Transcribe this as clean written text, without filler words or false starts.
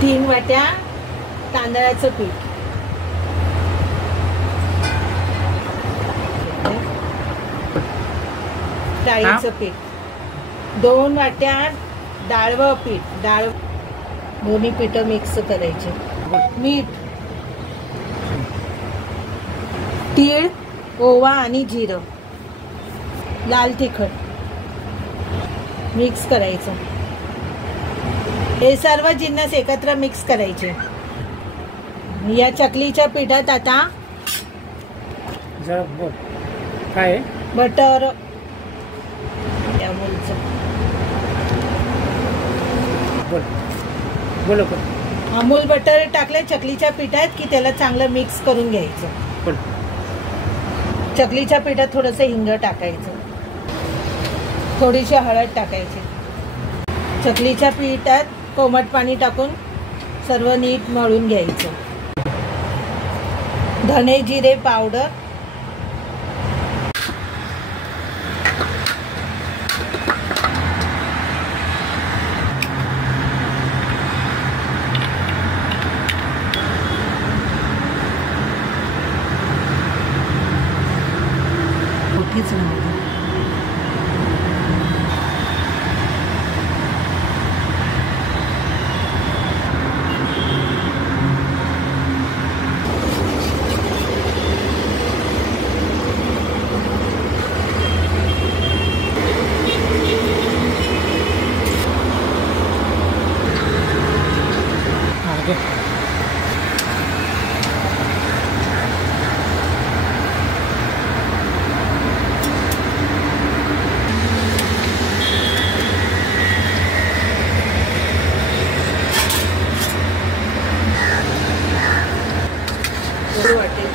3 वाट्या तांदळाचं पीठ, डाळीचं पीठ, 2 वाट्या डाळवं पीठ, दोन्ही पीठ मिक्स करायचे, मीठ, तीळ, ओवा आणि जिरं, लाल तिखट मिक्स करायचं. हे सर्व जिन्नस एकत्र मिक्स करायचे. या चकलीच्या पिठात आता काय बटर, अमूल बटर टाकले चकलीच्या पिठात की त्याला चांगलं मिक्स करून घ्यायचं. चकलीच्या पिठात थोडंसं हिंग टाकायचं, थोडीशी हळद टाकायची. चकलीच्या पिठात कोमट पाणी टाकून सर्व नीट मळून घ्यायचं. धने जिरे पावडर, वाटेल